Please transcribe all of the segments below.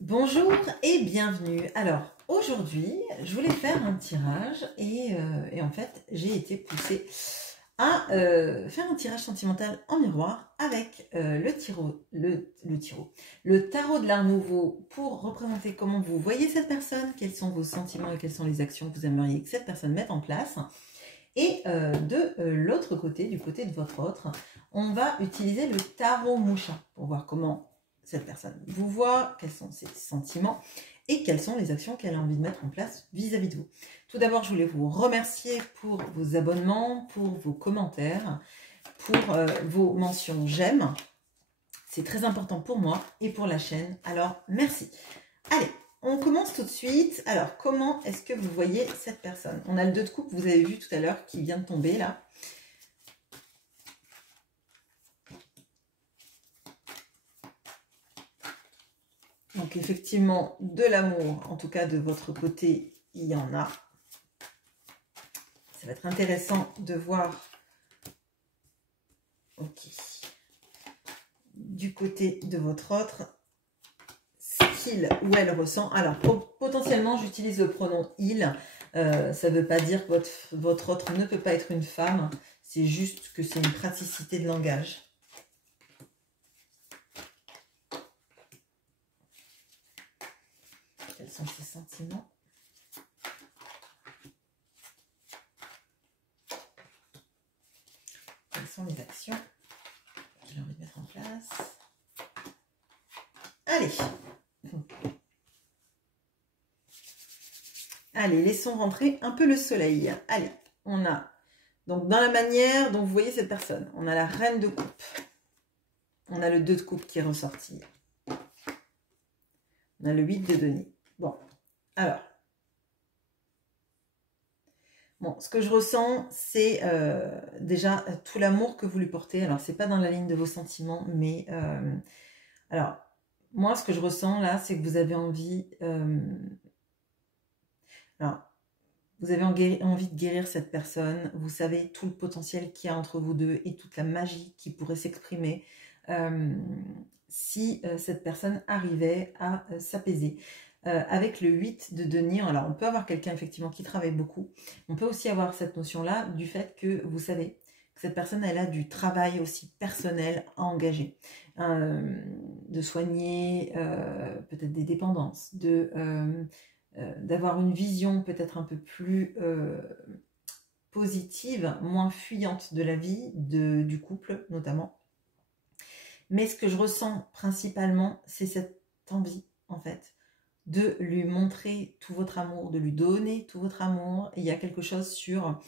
Bonjour et bienvenue. Alors aujourd'hui je voulais faire un tirage et en fait j'ai été poussée à faire un tirage sentimental en miroir avec le tarot de l'Art Nouveau pour représenter comment vous voyez cette personne, quels sont vos sentiments et quelles sont les actions que vous aimeriez que cette personne mette en place. Et de l'autre côté, du côté de votre autre, on va utiliser le tarot mouchin pour voir comment cette personne vous voit, quels sont ses sentiments et quelles sont les actions qu'elle a envie de mettre en place vis-à-vis de vous. Tout d'abord, je voulais vous remercier pour vos abonnements, pour vos commentaires, pour vos mentions j'aime. C'est très important pour moi et pour la chaîne, alors merci. Allez, on commence tout de suite. Alors, comment est-ce que vous voyez cette personne? On a le 2 de coupe, vous avez vu tout à l'heure, qui vient de tomber là. Donc, effectivement, de l'amour, en tout cas de votre côté, il y en a. Ça va être intéressant de voir. Ok. Du côté de votre autre, ce qu'il ou elle ressent. Alors, potentiellement, j'utilise le pronom « il ». Ça ne veut pas dire que votre autre ne peut pas être une femme. C'est juste que c'est une praticité de langage. Quels sont ses sentiments? Quelles sont les actions qu'il a envie de mettre en place? Allez. Allez, laissons rentrer un peu le soleil. Allez, on a, donc dans la manière dont vous voyez cette personne, on a la reine de coupe. On a le 2 de coupe qui est ressorti. On a le 8 de denier. Bon, alors. Bon, ce que je ressens, c'est déjà tout l'amour que vous lui portez. Alors, c'est pas dans la ligne de vos sentiments, mais... alors, moi, ce que je ressens là, c'est que vous avez envie... alors, vous avez envie de guérir cette personne. Vous savez tout le potentiel qu'il y a entre vous deux et toute la magie qui pourrait s'exprimer si cette personne arrivait à s'apaiser. Avec le 8 de denier, alors on peut avoir quelqu'un effectivement qui travaille beaucoup. On peut aussi avoir cette notion-là du fait que vous savez que cette personne, elle a du travail aussi personnel à engager. De soigner peut-être des dépendances, d'avoir une vision peut-être un peu plus positive, moins fuyante de la vie, du couple notamment. Mais ce que je ressens principalement, c'est cette envie en fait de lui montrer tout votre amour, de lui donner tout votre amour. Et il y a quelque chose sur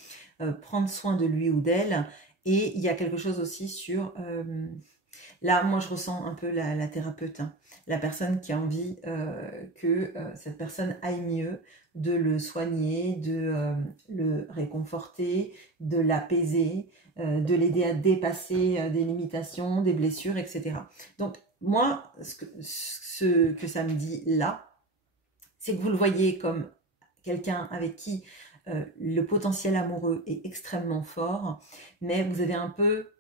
prendre soin de lui ou d'elle. Et il y a quelque chose aussi sur... là, moi, je ressens un peu la thérapeute, hein, la personne qui a envie que cette personne aille mieux, de le soigner, de le réconforter, de l'apaiser, de l'aider à dépasser des limitations, des blessures, etc. Donc, moi, ce que ça me dit là, c'est que vous le voyez comme quelqu'un avec qui le potentiel amoureux est extrêmement fort, mais vous avez un peu,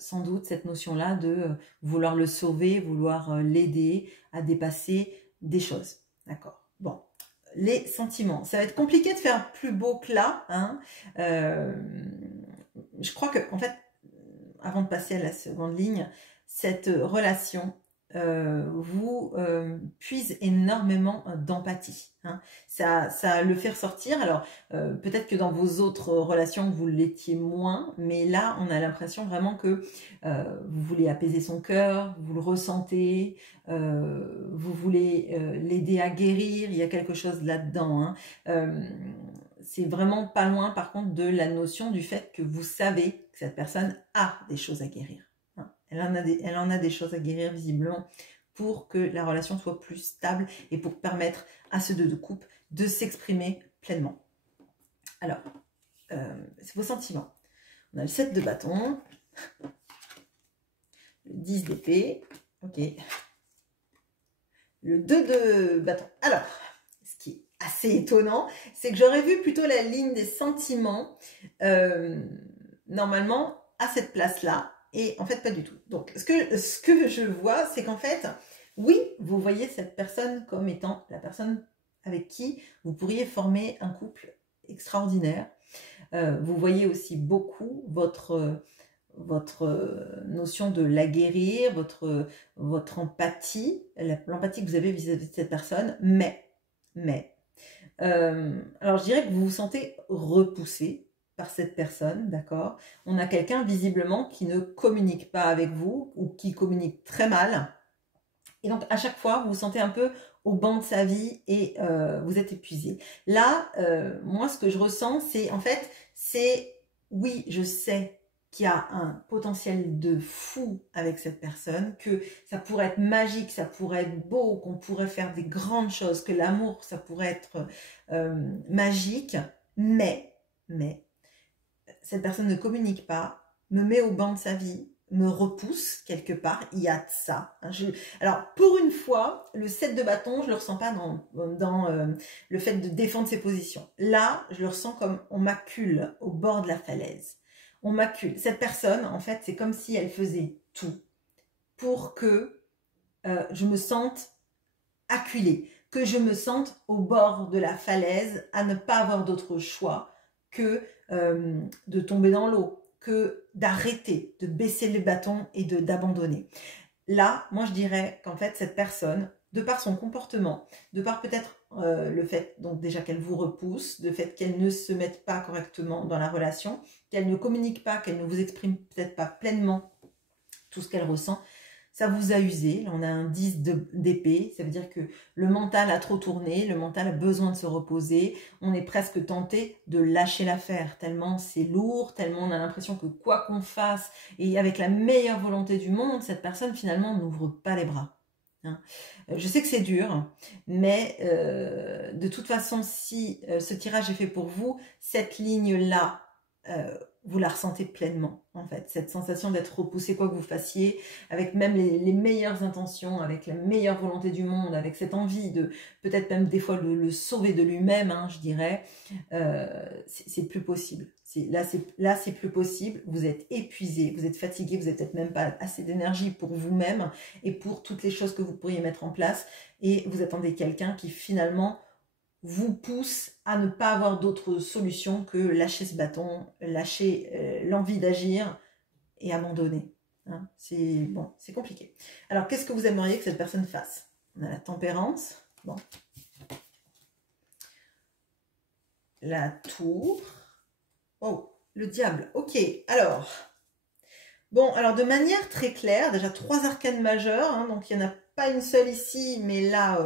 sans doute, cette notion-là de vouloir le sauver, vouloir l'aider à dépasser des choses. D'accord. Bon, les sentiments. Ça va être compliqué de faire plus beau que là. Hein. Je crois que, en fait, avant de passer à la seconde ligne, cette relation vous puise énormément d'empathie. Hein. Ça le fait ressortir. Alors, peut-être que dans vos autres relations, vous l'étiez moins, mais là, on a l'impression vraiment que vous voulez apaiser son cœur, vous le ressentez, vous voulez l'aider à guérir, il y a quelque chose là-dedans. Hein. C'est vraiment pas loin, par contre, de la notion du fait que vous savez que cette personne a des choses à guérir. Elle en a des choses à guérir visiblement pour que la relation soit plus stable et pour permettre à ce 2 de coupe de s'exprimer pleinement. Alors, c'est vos sentiments. On a le 7 de bâton, le 10 d'épée, ok, le 2 de bâton. Alors, ce qui est assez étonnant, c'est que j'aurais vu plutôt la ligne des sentiments normalement à cette place-là. Et en fait, pas du tout. Donc, ce que je vois, c'est qu'en fait, Oui, vous voyez cette personne comme étant la personne avec qui vous pourriez former un couple extraordinaire. Vous voyez aussi beaucoup votre notion de la guérir, votre empathie, l'empathie que vous avez vis-à-vis de cette personne, alors je dirais que vous vous sentez repoussé par cette personne, d'accord? On a quelqu'un visiblement qui ne communique pas avec vous ou qui communique très mal. Et donc à chaque fois, vous vous sentez un peu au banc de sa vie et vous êtes épuisé. Là, moi, ce que je ressens, c'est en fait, c'est oui, je sais qu'il y a un potentiel de fou avec cette personne, que ça pourrait être magique, ça pourrait être beau, qu'on pourrait faire des grandes choses, que l'amour, ça pourrait être magique, mais, cette personne ne communique pas, me met au banc de sa vie, me repousse quelque part, il y a de ça. Alors, pour une fois, le 7 de bâton, je ne le ressens pas dans le fait de défendre ses positions. Là, je le ressens comme on m'accule au bord de la falaise. On m'accule. Cette personne, en fait, c'est comme si elle faisait tout pour que je me sente acculée, que je me sente au bord de la falaise, à ne pas avoir d'autre choix que de tomber dans l'eau, que d'arrêter, de baisser le bâton et d'abandonner. Là, moi je dirais qu'en fait cette personne, de par son comportement, de par peut-être le fait donc déjà qu'elle vous repousse, le fait qu'elle ne se mette pas correctement dans la relation, qu'elle ne communique pas, qu'elle ne vous exprime peut-être pas pleinement tout ce qu'elle ressent, ça vous a usé. Là, on a un 10 d'épée, ça veut dire que le mental a trop tourné, le mental a besoin de se reposer, on est presque tenté de lâcher l'affaire, tellement c'est lourd, tellement on a l'impression que quoi qu'on fasse, et avec la meilleure volonté du monde, cette personne finalement n'ouvre pas les bras. Hein. Je sais que c'est dur, mais de toute façon, si ce tirage est fait pour vous, cette ligne-là, vous la ressentez pleinement, en fait. Cette sensation d'être repoussé, quoi que vous fassiez, avec même les meilleures intentions, avec la meilleure volonté du monde, avec cette envie de peut-être même des fois le sauver de lui-même, hein, je dirais, c'est plus possible. Là, c'est plus possible. Vous êtes épuisé, vous êtes fatigué, vous n'avez peut-être même pas assez d'énergie pour vous-même et pour toutes les choses que vous pourriez mettre en place. Et vous attendez quelqu'un qui finalement vous pousse à ne pas avoir d'autre solution que lâcher ce bâton, lâcher l'envie d'agir et abandonner. Hein, c'est bon, c'est compliqué. Alors, qu'est-ce que vous aimeriez que cette personne fasse? On a la tempérance. Bon. La tour. Oh, le diable. Ok, alors. Bon, alors de manière très claire, déjà 3 arcanes majeures, hein, donc il n'y en a pas une seule ici, mais là,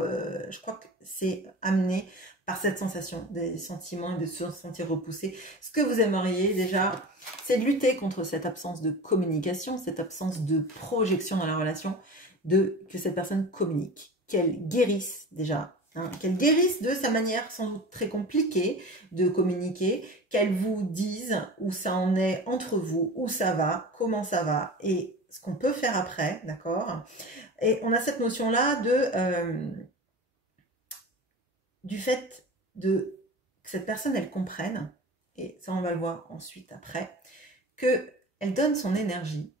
je crois que c'est amené par cette sensation des sentiments et de se sentir repoussé. Ce que vous aimeriez déjà, c'est de lutter contre cette absence de communication, cette absence de projection dans la relation, que cette personne communique, qu'elle guérisse déjà, hein, qu'elle guérisse de sa manière sans doute très compliquée de communiquer, qu'elle vous dise où ça en est entre vous, où ça va, comment ça va et ce qu'on peut faire après, d'accord? Et on a cette notion-là du fait que cette personne, elle comprenne, et ça on va le voir ensuite après, qu'elle donne son énergie,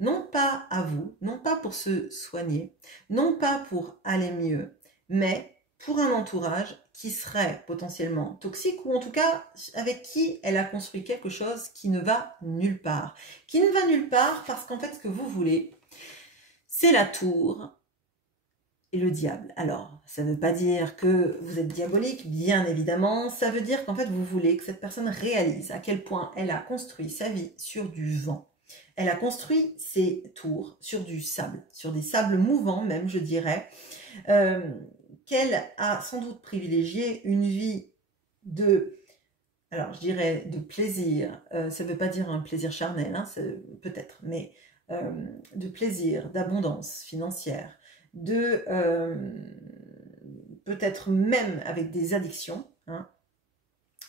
non pas à vous, non pas pour se soigner, non pas pour aller mieux, mais pour un entourage qui serait potentiellement toxique ou en tout cas avec qui elle a construit quelque chose qui ne va nulle part. Qui ne va nulle part parce qu'en fait ce que vous voulez, c'est la tour et le diable. Alors, ça ne veut pas dire que vous êtes diabolique, bien évidemment. Ça veut dire qu'en fait, vous voulez que cette personne réalise à quel point elle a construit sa vie sur du vent. Elle a construit ses tours sur du sable, sur des sables mouvants même, je dirais, qu'elle a sans doute privilégié une vie alors je dirais de plaisir, ça ne veut pas dire un plaisir charnel, hein, peut-être, mais de plaisir, d'abondance financière, peut-être même avec des addictions, hein,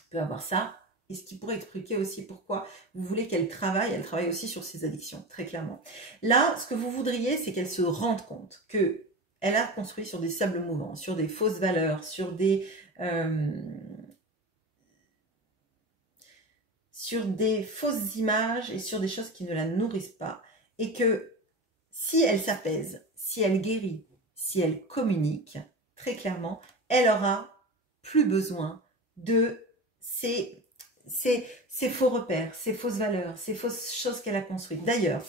peut avoir ça, et ce qui pourrait expliquer aussi pourquoi vous voulez qu'elle travaille aussi sur ses addictions, très clairement. Là, ce que vous voudriez, c'est qu'elle se rende compte que elle a construit sur des sables mouvants, sur des fausses valeurs, sur des fausses images et sur des choses qui ne la nourrissent pas, et que si elle s'apaise, si elle guérit, si elle communique très clairement, elle aura plus besoin de ces faux repères, ces fausses valeurs, ces fausses choses qu'elle a construites. D'ailleurs,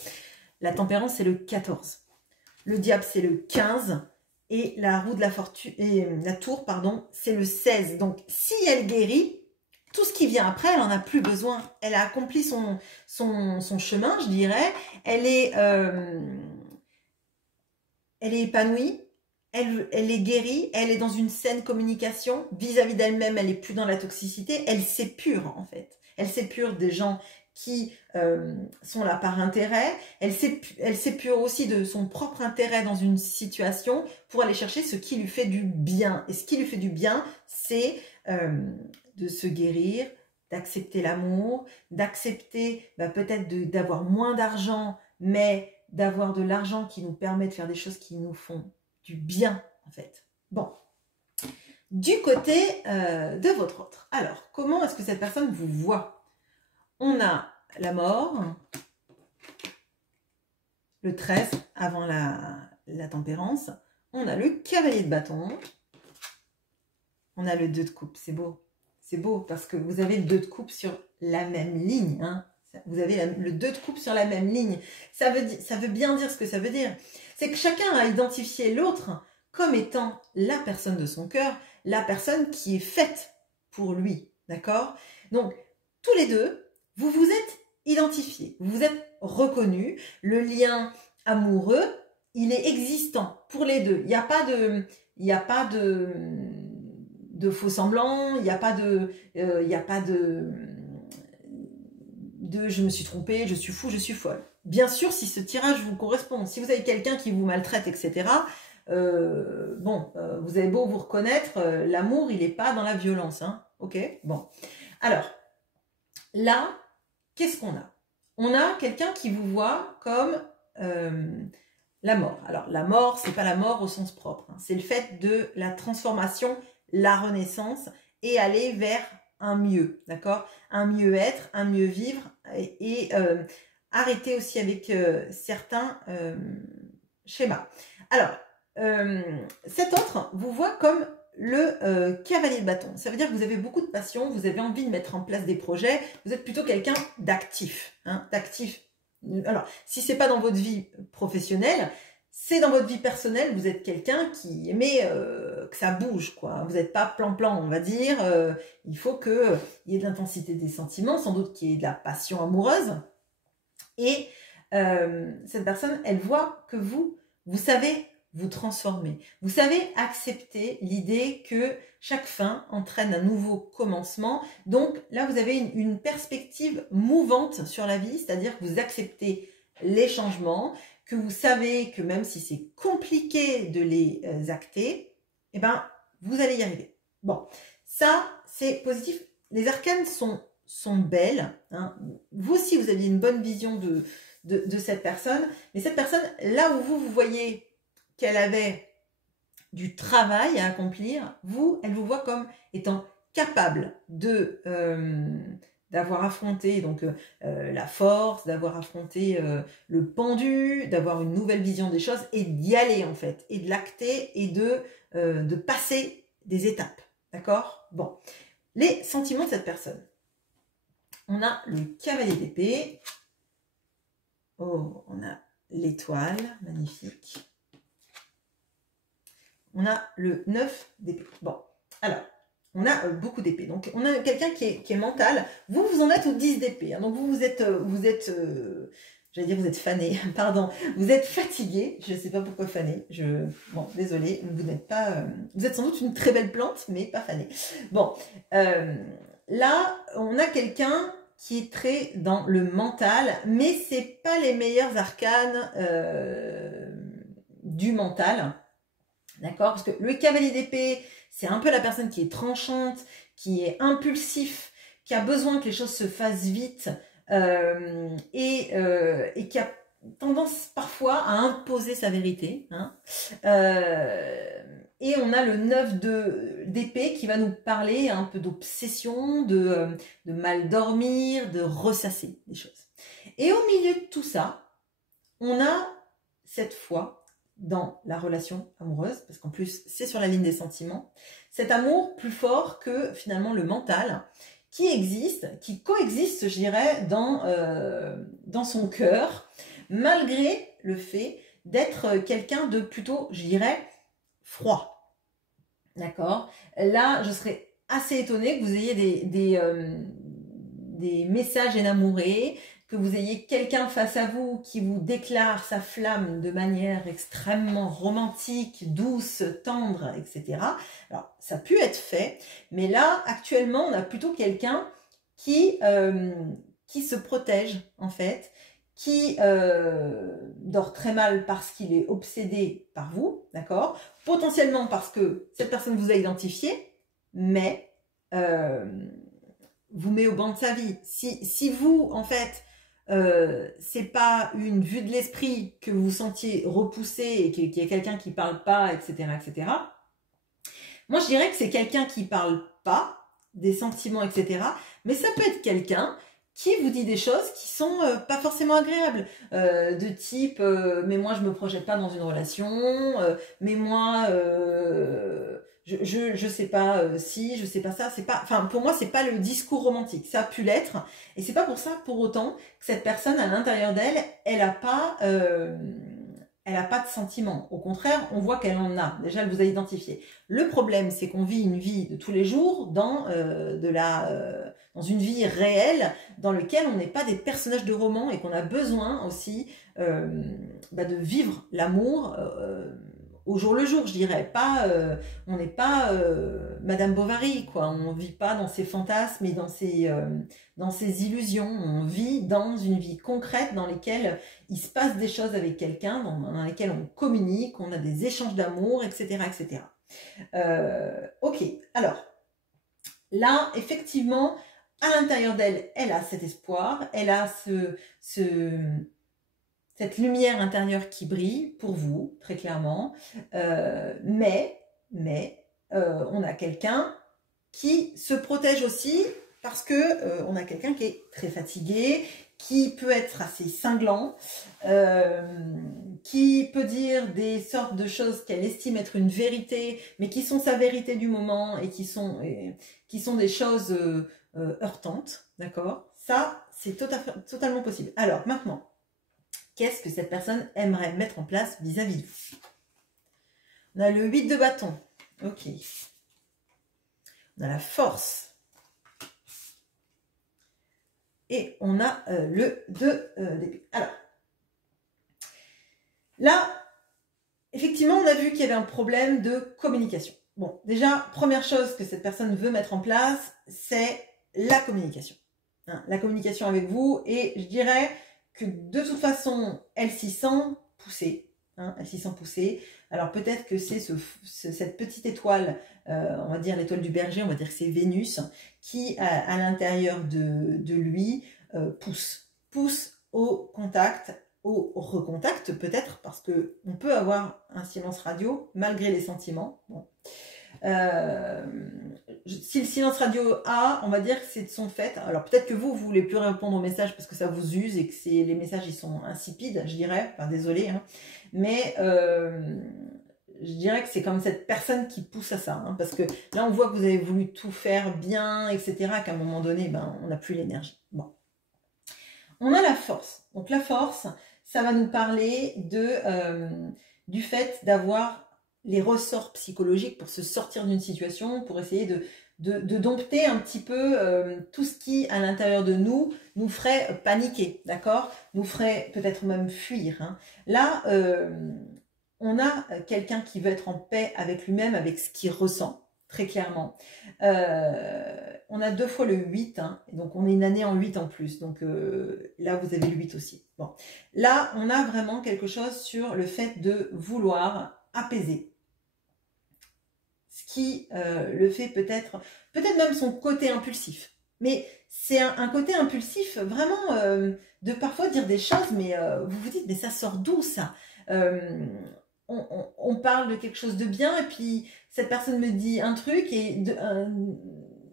la tempérance, c'est le 14. Le diable, c'est le 15. Et la roue de la fortune, et la tour, pardon, c'est le 16. Donc, si elle guérit, tout ce qui vient après, elle n'en a plus besoin. Elle a accompli son chemin, je dirais. Elle est épanouie. Elle est guérie, elle est dans une saine communication vis-à-vis d'elle-même, elle est plus dans la toxicité, elle s'épure en fait. Elle s'épure des gens qui sont là par intérêt, elle s'épure aussi de son propre intérêt dans une situation pour aller chercher ce qui lui fait du bien. Et ce qui lui fait du bien, c'est de se guérir, d'accepter l'amour, d'accepter peut-être d'avoir moins d'argent, mais d'avoir de l'argent qui nous permet de faire des choses qui nous font du bien en fait. Bon, du côté de votre autre. Alors, comment est-ce que cette personne vous voit? On a la mort, le 13 avant la tempérance. On a le cavalier de bâton. On a le 2 de coupe. C'est beau. C'est beau parce que vous avez le 2 de coupe sur la même ligne. Hein. Vous avez le 2 de coupe sur la même ligne. Ça veut bien dire ce que ça veut dire. C'est que chacun a identifié l'autre comme étant la personne de son cœur, la personne qui est faite pour lui. D'accord? Donc, tous les deux, vous vous êtes identifiés, vous vous êtes reconnus. Le lien amoureux, il est existant pour les deux. Il n'y a pas de faux semblants, il n'y a pas de je me suis trompée, je suis fou, je suis folle. Bien sûr, si ce tirage vous correspond, si vous avez quelqu'un qui vous maltraite, etc., vous avez beau vous reconnaître, l'amour, il n'est pas dans la violence. Hein, ok? Bon. Alors, là, qu'est-ce qu'on a? On a quelqu'un qui vous voit comme la mort. Alors, la mort, c'est pas la mort au sens propre. Hein, c'est le fait de la transformation, la renaissance et aller vers un mieux, d'accord? Un mieux-être, un mieux vivre et arrêter aussi avec certains schémas. Alors, cet autre vous voit comme le cavalier de bâton. Ça veut dire que vous avez beaucoup de passion, vous avez envie de mettre en place des projets, vous êtes plutôt quelqu'un d'actif, hein, d'actif. Alors, si c'est pas dans votre vie professionnelle, c'est dans votre vie personnelle, vous êtes quelqu'un qui aimait que ça bouge, quoi. Vous n'êtes pas plan-plan, on va dire. Il faut qu'il y ait de l'intensité des sentiments, sans doute qu'il y ait de la passion amoureuse. Et cette personne, elle voit que vous savez vous transformer. Vous savez accepter l'idée que chaque fin entraîne un nouveau commencement. Donc là, vous avez une perspective mouvante sur la vie, c'est-à-dire que vous acceptez les changements, que vous savez que même si c'est compliqué de les acter, eh ben, vous allez y arriver. Bon, ça, c'est positif. Les arcanes sont belles. Hein. Vous aussi, vous aviez une bonne vision de cette personne. Mais cette personne, là où vous voyez qu'elle avait du travail à accomplir, elle vous voit comme étant capable d'avoir affronté donc la force, d'avoir affronté le pendu, d'avoir une nouvelle vision des choses et d'y aller en fait, et de l'acter et de passer des étapes. D'accord? Bon. Les sentiments de cette personne. On a le cavalier d'épée. Oh, on a l'étoile, magnifique. On a le 9 d'épée. Bon, alors, on a beaucoup d'épées. Donc, on a quelqu'un qui est mental. Vous en êtes au 10 d'épée. Hein. Donc, vous êtes j'allais dire vous êtes fané, pardon. Vous êtes fatigué. Je ne sais pas pourquoi fané. Bon, désolé, vous n'êtes pas... vous êtes sans doute une très belle plante, mais pas fané. Bon, là, on a quelqu'un qui est très dans le mental, mais c'est pas les meilleurs arcanes du mental. D'accord? Parce que le cavalier d'épée, c'est un peu la personne qui est tranchante, qui est impulsif, qui a besoin que les choses se fassent vite et qui a tendance parfois à imposer sa vérité. Hein. Et on a le 9 d'épée qui va nous parler un peu d'obsession, de mal dormir, de ressasser des choses. Et au milieu de tout ça, on a cette fois dans la relation amoureuse, parce qu'en plus, c'est sur la ligne des sentiments. Cet amour plus fort que finalement le mental, qui existe, qui coexiste, je dirais, dans son cœur, malgré le fait d'être quelqu'un de plutôt, je dirais, froid. D'accord? Là, je serais assez étonnée que vous ayez des messages énamourés, que vous ayez quelqu'un face à vous qui vous déclare sa flamme de manière extrêmement romantique, douce, tendre, etc. Alors, ça a pu être fait, mais là, actuellement, on a plutôt quelqu'un qui se protège, en fait, qui dort très mal parce qu'il est obsédé par vous, d'accord? Potentiellement parce que cette personne vous a identifié, mais vous met au banc de sa vie. Si vous, en fait, c'est pas une vue de l'esprit que vous vous sentiez repoussé et qu'il y a quelqu'un qui parle pas, etc., etc. Moi, je dirais que c'est quelqu'un qui parle pas des sentiments, etc. Mais ça peut être quelqu'un qui vous dit des choses qui sont pas forcément agréables, de type mais moi je me projette pas dans une relation, mais moi je sais pas si, je sais pas ça, c'est pas, enfin pour moi c'est pas le discours romantique, ça a pu l'être, et c'est pas pour ça pour autant que cette personne à l'intérieur d'elle, elle a pas de sentiments. Au contraire, on voit qu'elle en a. Déjà, elle vous a identifié. Le problème, c'est qu'on vit une vie de tous les jours dans une vie réelle dans laquelle on n'est pas des personnages de roman et qu'on a besoin aussi de vivre l'amour au jour le jour, je dirais. Pas, on n'est pas Madame Bovary, quoi. On vit pas dans ses fantasmes et dans ses illusions. On vit dans une vie concrète dans laquelle il se passe des choses avec quelqu'un, dans lesquelles on communique, on a des échanges d'amour, etc., etc. Ok, alors, là, effectivement, à l'intérieur d'elle, elle a cet espoir, elle a cette lumière intérieure qui brille pour vous, très clairement, mais on a quelqu'un qui se protège aussi parce que on a quelqu'un qui est très fatigué, qui peut être assez cinglant, qui peut dire des sortes de choses qu'elle estime être une vérité, mais qui sont sa vérité du moment et qui sont des choses heurtantes, d'accord? Ça, c'est totalement possible. Alors, maintenant, qu'est-ce que cette personne aimerait mettre en place vis-à-vis de vous? On a le 8 de bâton. Ok. On a la force. Et on a le 2 d'épée. Alors, là, effectivement, on a vu qu'il y avait un problème de communication. Bon, déjà, première chose que cette personne veut mettre en place, c'est la communication. Hein, la communication avec vous, et je dirais que de toute façon, elle s'y sent poussée. Hein, elle s'y sent poussée. Alors peut-être que c'est cette petite étoile, on va dire l'étoile du berger, on va dire que c'est Vénus, qui à l'intérieur de lui pousse au contact, au recontact peut-être, parce que on peut avoir un silence radio malgré les sentiments. Bon. Si le silence radio on va dire que c'est de son fait. Alors peut-être que vous voulez plus répondre aux messages parce que ça vous use et que les messages ils sont insipides, je dirais. Enfin désolé, hein. Mais je dirais que c'est comme cette personne qui pousse à ça, hein, parce que là on voit que vous avez voulu tout faire bien, etc. Qu'à un moment donné, on n'a plus l'énergie. Bon, on a la force. Donc la force, ça va nous parler du fait d'avoir les ressorts psychologiques pour se sortir d'une situation, pour essayer de dompter un petit peu tout ce qui, à l'intérieur de nous ferait paniquer, d'accord? Nous ferait peut-être même fuir. Hein. Là, on a quelqu'un qui veut être en paix avec lui-même, avec ce qu'il ressent, très clairement. On a 2 fois le 8, hein, donc on est une année en 8 en plus, donc là vous avez le 8 aussi. Bon. Là, on a vraiment quelque chose sur le fait de vouloir apaiser. Ce qui le fait peut-être même son côté impulsif. Mais c'est un côté impulsif vraiment de parfois dire des choses, mais vous vous dites, mais ça sort d'où ça? On parle de quelque chose de bien et puis cette personne me dit un truc et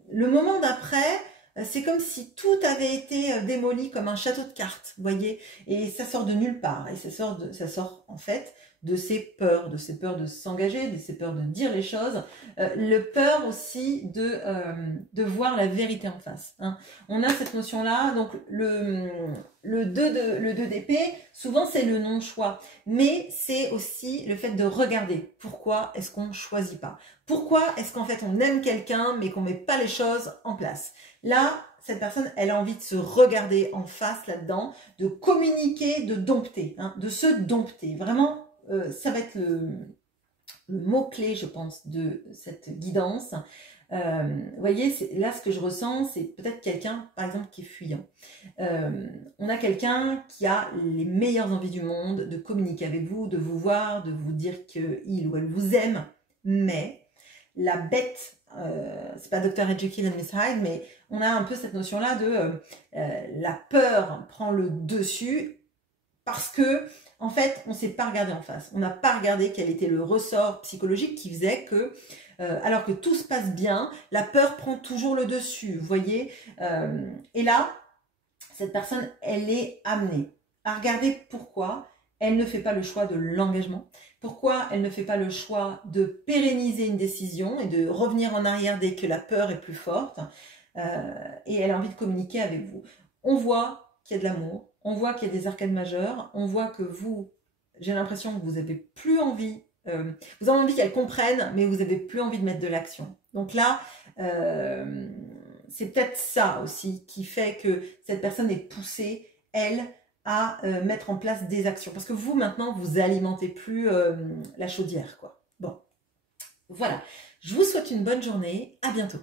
le moment d'après, c'est comme si tout avait été démoli comme un château de cartes, vous voyez, et ça sort de nulle part et ça sort en fait de ses peurs de s'engager, de ses peurs de dire les choses, le peur aussi de voir la vérité en face. Hein. On a cette notion-là, donc le 2 d'épée, souvent c'est le non-choix, mais c'est aussi le fait de regarder. Pourquoi est-ce qu'on ne choisit pas? Pourquoi est-ce qu'en fait on aime quelqu'un mais qu'on ne met pas les choses en place? Là, cette personne, elle a envie de se regarder en face là-dedans, de communiquer, de dompter, hein, de se dompter. Vraiment, ça va être le mot-clé, je pense, de cette guidance. Vous voyez, là, ce que je ressens, c'est peut-être quelqu'un, par exemple, qui est fuyant. On a quelqu'un qui a les meilleures envies du monde de communiquer avec vous, de vous voir, de vous dire qu'il ou elle vous aime, mais la bête, c'est pas Dr. Jekyll and Miss Hyde, mais on a un peu cette notion-là de la peur prend le dessus parce que, en fait, on ne s'est pas regardé en face. On n'a pas regardé quel était le ressort psychologique qui faisait que, alors que tout se passe bien, la peur prend toujours le dessus, vous voyez. Et là, cette personne, elle est amenée à regarder pourquoi elle ne fait pas le choix de l'engagement, pourquoi elle ne fait pas le choix de pérenniser une décision et de revenir en arrière dès que la peur est plus forte, et elle a envie de communiquer avec vous. On voit qu'il y a de l'amour, on voit qu'il y a des arcades majeures, on voit que vous, j'ai l'impression que vous n'avez plus envie, vous avez envie qu'elle comprenne, mais vous n'avez plus envie de mettre de l'action. Donc là, c'est peut-être ça aussi qui fait que cette personne est poussée, elle, à mettre en place des actions. Parce que vous, maintenant, vous alimentez plus la chaudière, quoi. Bon, voilà. Je vous souhaite une bonne journée. À bientôt.